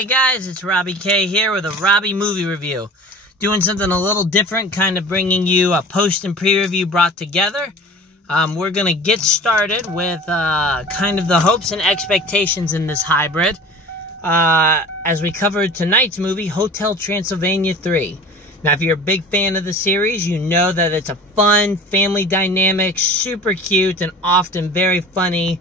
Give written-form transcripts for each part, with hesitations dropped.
Hey guys, it's Robbie K here with a Robbie movie review. Doing something a little different, kind of bringing you a post and pre-review brought together. We're going to get started with kind of the hopes and expectations in this hybrid. As we covered tonight's movie, Hotel Transylvania 3. Now, if you're a big fan of the series, you know that it's a fun, family dynamic, super cute, and often very funny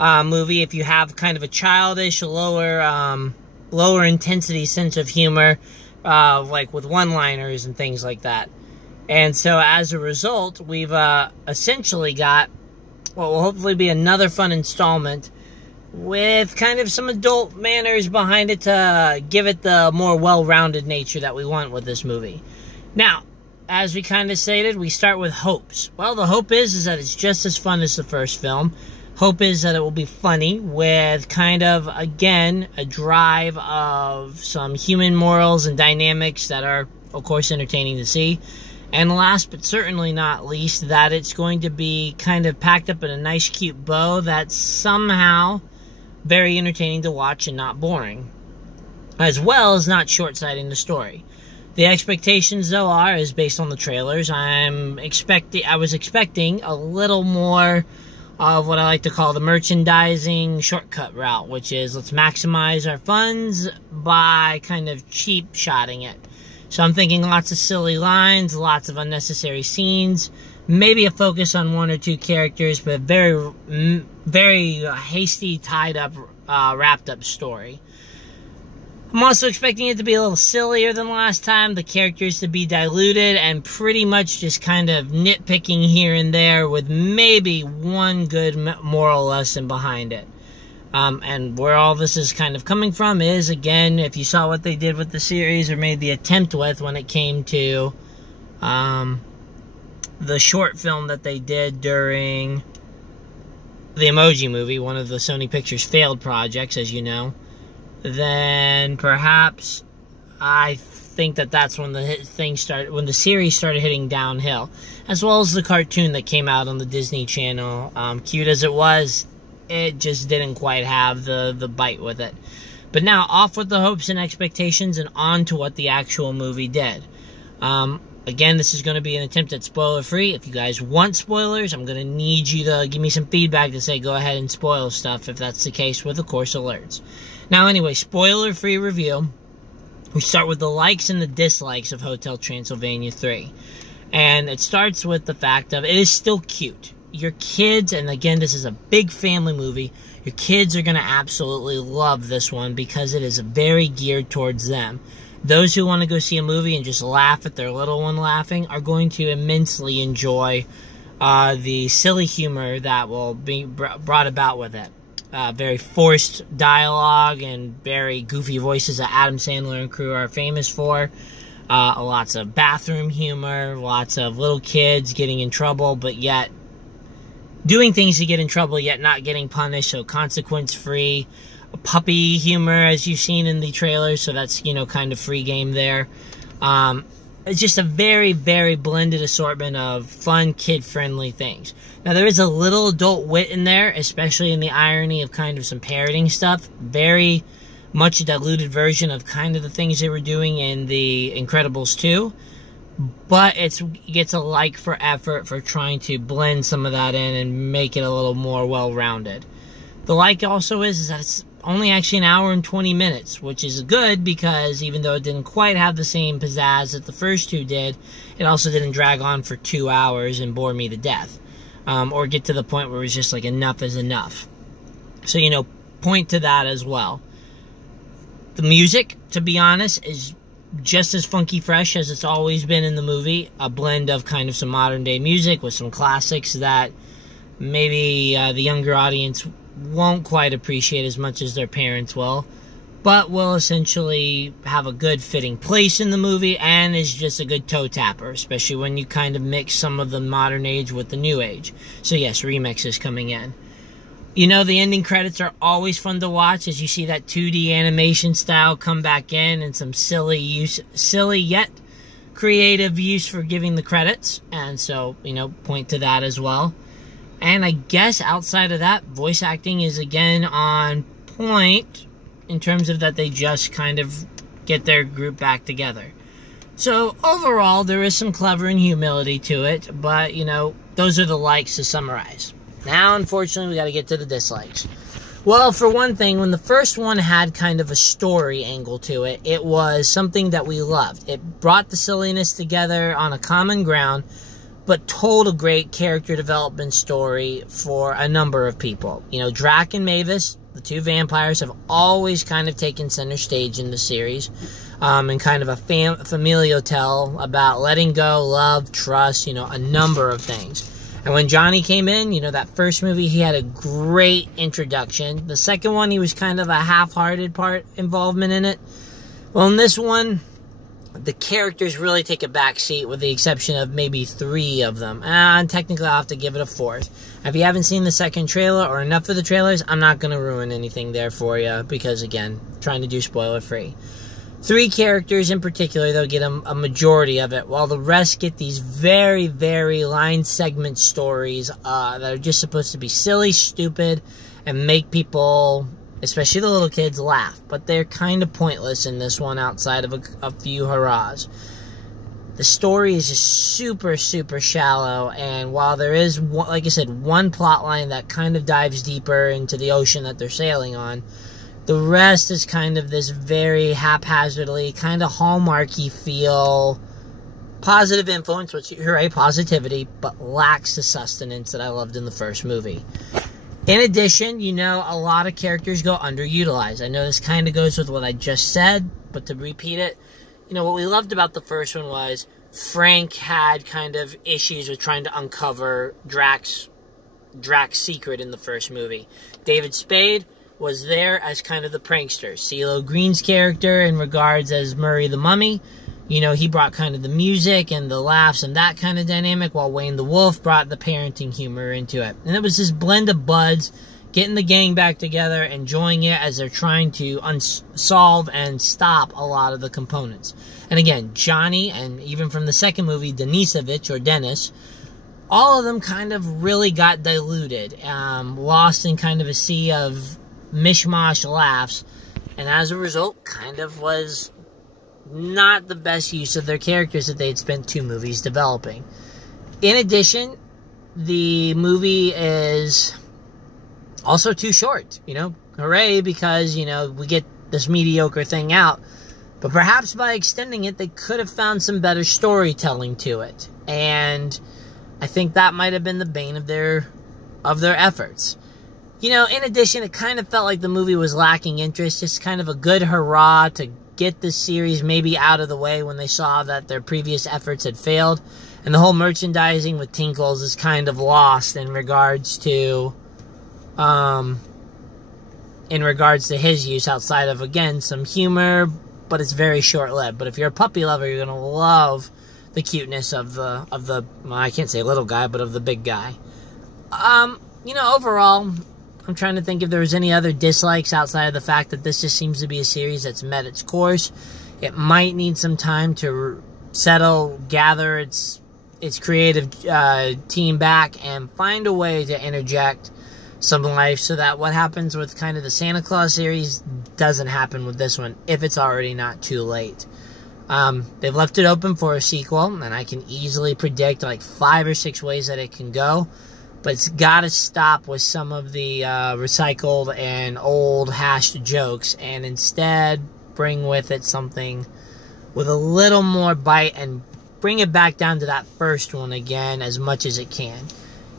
movie if you have kind of a childish, lower intensity sense of humor, like with one-liners and things like that. And so as a result, we've essentially got what will hopefully be another fun installment with kind of some adult manners behind it to give it the more well-rounded nature that we want with this movie. Now, as we kind of stated, we start with hopes. Well, the hope is that it's just as fun as the first film. Hope is that it will be funny with kind of, again, a drive of some human morals and dynamics that are, of course, entertaining to see. And last but certainly not least, that it's going to be kind of packed up in a nice, cute bow that's somehow very entertaining to watch and not boring, as well as not short-sighting the story. The expectations, though, is based on the trailers. I was expecting a little more of what I like to call the merchandising shortcut route, which is let's maximize our funds by kind of cheap-shotting it. So I'm thinking lots of silly lines, lots of unnecessary scenes, maybe a focus on one or two characters, but very hasty, tied-up, wrapped-up story. I'm also expecting it to be a little sillier than last time, the characters to be diluted, and pretty much just kind of nitpicking here and there with maybe one good moral lesson behind it. And where all this is kind of coming from is, again, if you saw what they did with the series, or made the attempt with when it came to the short film that they did during the Emoji Movie, one of the Sony Pictures failed projects, as you know, then perhaps I think that that's when the series started hitting downhill, as well as the cartoon that came out on the Disney Channel. Cute as it was, it just didn't quite have the bite with it. But now, off with the hopes and expectations and on to what the actual movie did. Again, this is going to be an attempt at spoiler-free. If you guys want spoilers, I'm going to need you to give me some feedback to say go ahead and spoil stuff if that's the case, with, of course, alerts. Now, anyway, spoiler-free review. We start with the likes and the dislikes of Hotel Transylvania 3. And it starts with the fact of it is still cute. Your kids, and again, this is a big family movie, your kids are going to absolutely love this one because it is very geared towards them. Those who want to go see a movie and just laugh at their little one laughing are going to immensely enjoy the silly humor that will be brought about with it. Very forced dialogue and very goofy voices that Adam Sandler and crew are famous for. Lots of bathroom humor, lots of little kids getting in trouble, but yet doing things to get in trouble, yet not getting punished, so consequence-free. Puppy humor, as you've seen in the trailer, so that's, you know, kind of free game there. It's just a very, very blended assortment of fun, kid-friendly things. Now, there is a little adult wit in there, especially in the irony of kind of some parroting stuff. Very much a diluted version of kind of the things they were doing in The Incredibles 2. But it gets a like for effort for trying to blend some of that in and make it a little more well-rounded. The like also is that it's only actually an hour and 20 minutes, which is good because even though it didn't quite have the same pizzazz that the first two did, it also didn't drag on for 2 hours and bore me to death. Or get to the point where it was just like enough is enough. So, you know, point to that as well. The music, to be honest, is just as funky fresh as it's always been in the movie. A blend of kind of some modern day music with some classics that maybe the younger audience won't quite appreciate as much as their parents will, but will essentially have a good fitting place in the movie and is just a good toe tapper, especially when you kind of mix some of the modern age with the new age. So yes, remixes coming in. You know, the ending credits are always fun to watch as you see that 2D animation style come back in and some silly yet creative use for giving the credits. And so, you know, point to that as well. And I guess outside of that, voice acting is again on point. in terms of that they just kind of get their group back together. So overall, there is some clever and humility to it, but, you know, those are the likes to summarize. Now, unfortunately, we got to get to the dislikes. Well, for one thing, when the first one had kind of a story angle to it, it was something that we loved. It brought the silliness together on a common ground, but told a great character development story for a number of people. You know, Drac and Mavis, the two vampires, have always kind of taken center stage in the series, and kind of a familial tale about letting go, love, trust, you know, a number of things. And when Johnny came in, you know, that first movie, he had a great introduction. The second one, he was kind of a half-hearted involvement in it. Well, in this one, the characters really take a back seat with the exception of maybe 3 of them. And technically, I'll have to give it a 4th. If you haven't seen the second trailer or enough of the trailers, I'm not going to ruin anything there for you because, again, trying to do spoiler-free. 3 characters in particular, they'll get a majority of it, while the rest get these very, very line segment stories that are just supposed to be silly, stupid, and make people, especially the little kids, laugh. But they're kind of pointless in this one outside of a few hurrahs. The story is just super, super shallow, and while there is, like I said, one plot line that kind of dives deeper into the ocean that they're sailing on, the rest is kind of this very haphazardly, kind of Hallmarky feel, positive influence, which you're right, positivity, but lacks the sustenance that I loved in the first movie. In addition, you know, a lot of characters go underutilized. I know this kind of goes with what I just said, but to repeat it, you know, what we loved about the first one was Frank had kind of issues with trying to uncover Drac's secret in the first movie. David Spade was there as kind of the prankster. CeeLo Green's character in regards as Murray the Mummy, you know, he brought kind of the music and the laughs and that kind of dynamic, while Wayne the Wolf brought the parenting humor into it. And it was this blend of buds, getting the gang back together, enjoying it as they're trying to solve and stop a lot of the components. And again, Johnny, and even from the second movie, Denisovich, or Dennis, all of them kind of really got diluted, lost in kind of a sea of mishmash laughs, and as a result, kind of was not the best use of their characters that they'd spent 2 movies developing. In addition, the movie is also too short, you know, hooray, because, you know, we get this mediocre thing out, but perhaps by extending it, they could have found some better storytelling to it, and I think that might have been the bane of their efforts. You know, in addition, it kind of felt like the movie was lacking interest, just kind of a good hurrah to get this series maybe out of the way when they saw that their previous efforts had failed. And the whole merchandising with Tinkles is kind of lost in regards to his use outside of, again, some humor, but it's very short-lived. But if you're a puppy lover, you're going to love the cuteness of the well, I can't say little guy, but of the big guy. You know, overall, I'm trying to think if there was any other dislikes outside of the fact that this just seems to be a series that's met its course. It might need some time to settle, gather its creative team back, and find a way to interject some life so that what happens with kind of the Santa Claus series doesn't happen with this one, if it's already not too late. They've left it open for a sequel, and I can easily predict like 5 or 6 ways that it can go. But it's got to stop with some of the recycled and old hashed jokes, and instead bring with it something with a little more bite and bring it back down to that first one again as much as it can.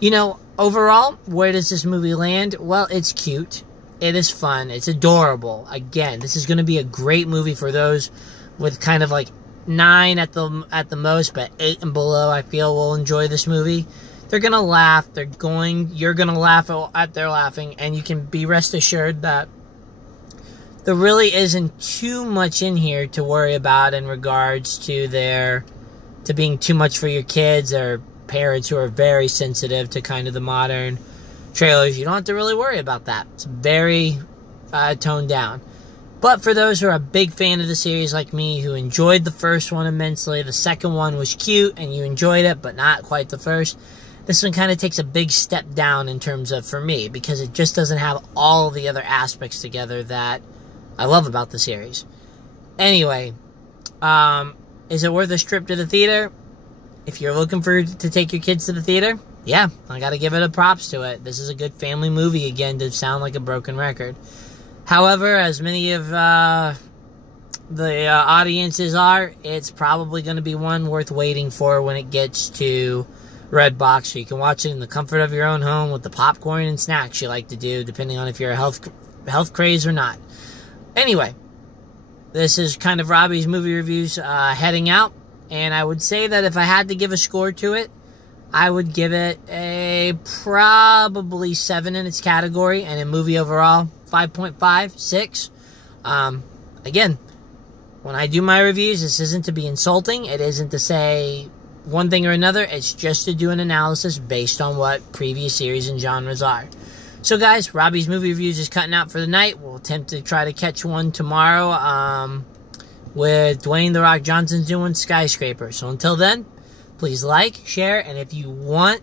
You know, overall, where does this movie land? Well, it's cute. It is fun. It's adorable. Again, this is going to be a great movie for those with kind of like 9 at the most, but 8 and below, I feel, will enjoy this movie. They're going to laugh. You're going to laugh at their laughing, and you can be rest assured that there really isn't too much in here to worry about in regards to being too much for your kids or parents who are very sensitive to kind of the modern trailers. You don't have to really worry about that. It's very toned down. But for those who are a big fan of the series like me, who enjoyed the first one immensely, the second one was cute and you enjoyed it, but not quite the first, this one kind of takes a big step down in terms of, for me, because it just doesn't have all the other aspects together that I love about the series. Anyway, is it worth a trip to the theater? If you're looking to take your kids to the theater, yeah, I gotta give it a props to it. This is a good family movie, again, to sound like a broken record. However, as many of the audiences are, it's probably going to be one worth waiting for when it gets to Redbox, so you can watch it in the comfort of your own home with the popcorn and snacks you like to do, depending on if you're a health craze or not. Anyway, this is kind of Robbie's movie reviews heading out, and I would say that if I had to give a score to it, I would give it a probably 7 in its category, and in movie overall, 5.5, 6. Again, when I do my reviews, this isn't to be insulting. It isn't to say one thing or another. It's just to do an analysis based on what previous series and genres are. So, guys, Robbie's movie reviews is cutting out for the night. We'll attempt to try to catch one tomorrow with Dwayne "The Rock" Johnson doing Skyscraper. So, until then, please like, share, and if you want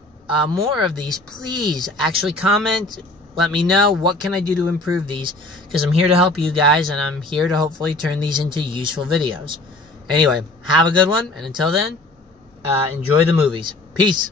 more of these, please actually comment. Let me know what can I do to improve these, because I'm here to help you guys, and I'm here to hopefully turn these into useful videos. Anyway, have a good one, and until then, enjoy the movies. Peace.